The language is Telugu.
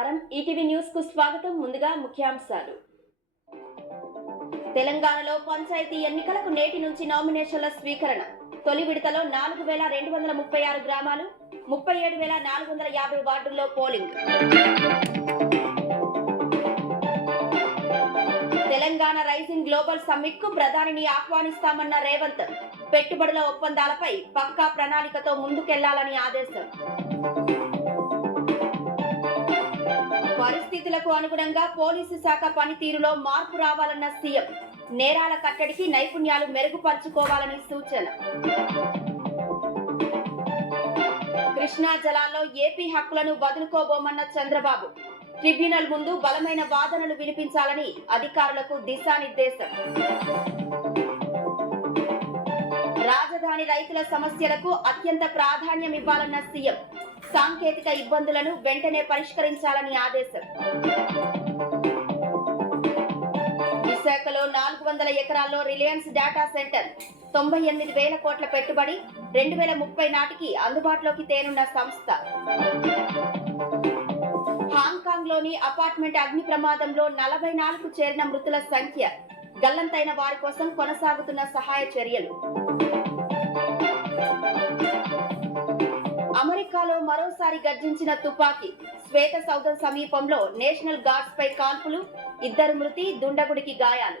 నమస్కారం ఈటీవీ న్యూస్ కు స్వాగతం. ముందుగా ముఖ్యాంశాలు. తెలంగాణలో పంచాయతీ ఎన్నికలకు నేటి నుంచి నామినేషన్ల స్వీకరణ. తొలి విడతలో 4236 గ్రామాలు, 37450 వార్డుల్లో polling. Telangana rising global summit కు ప్రధానిని ఆహ్వానిస్తామన్న రేవంత్. పెట్టుబడుల ఒప్పందాలపై పక్కా ప్రణాళికతో ముందుకెళ్లాలని ఆదేశం. పరిస్థితులకు అనుగుణంగా పోలీసు శాఖ పనితీరులో మార్పు రావాలన్న సీఎం. నేరాల కట్టడికి నైపుణ్యాలు మెరుగుపరుచుకోవాలని సూచన. కృష్ణా జలాల్లో ఏపీ హక్కులను వదులుకోబోమన్న చంద్రబాబు. ట్రిబ్యునల్ ముందు బలమైన వాదనలు వినిపించాలని అధికారులకు దిశానిర్దేశం. రాజధాని రైతుల సమస్యలకు అత్యంత ప్రాధాన్యం ఇవ్వాలన్న సీఎం. సాంకేతిక ఇబ్బందులను వెంటనే పరిష్కరించాలని ఆదేశం. విశాఖలో 400 ఎకరాల్లో రిలయన్స్ డేటా సెంటర్. 98,000 కోట్ల పెట్టుబడి. 2030 నాటికి అందుబాటులోకి తేనున్న సంస్థ. హాంకాంగ్ లోని అపార్ట్మెంట్ అగ్ని ప్రమాదంలో 44 చేరిన మృతుల సంఖ్య. గల్లంతైన వారి కోసం కొనసాగుతున్న సహాయ చర్యలు. అమెరికాలో మరోసారి గర్జించిన తుపాకీ. శ్వేత సౌధం సమీపంలో నేషనల్ గార్డ్స్ పై కాల్పులు. 2 మృతి, దుండగుడికి గాయాలు.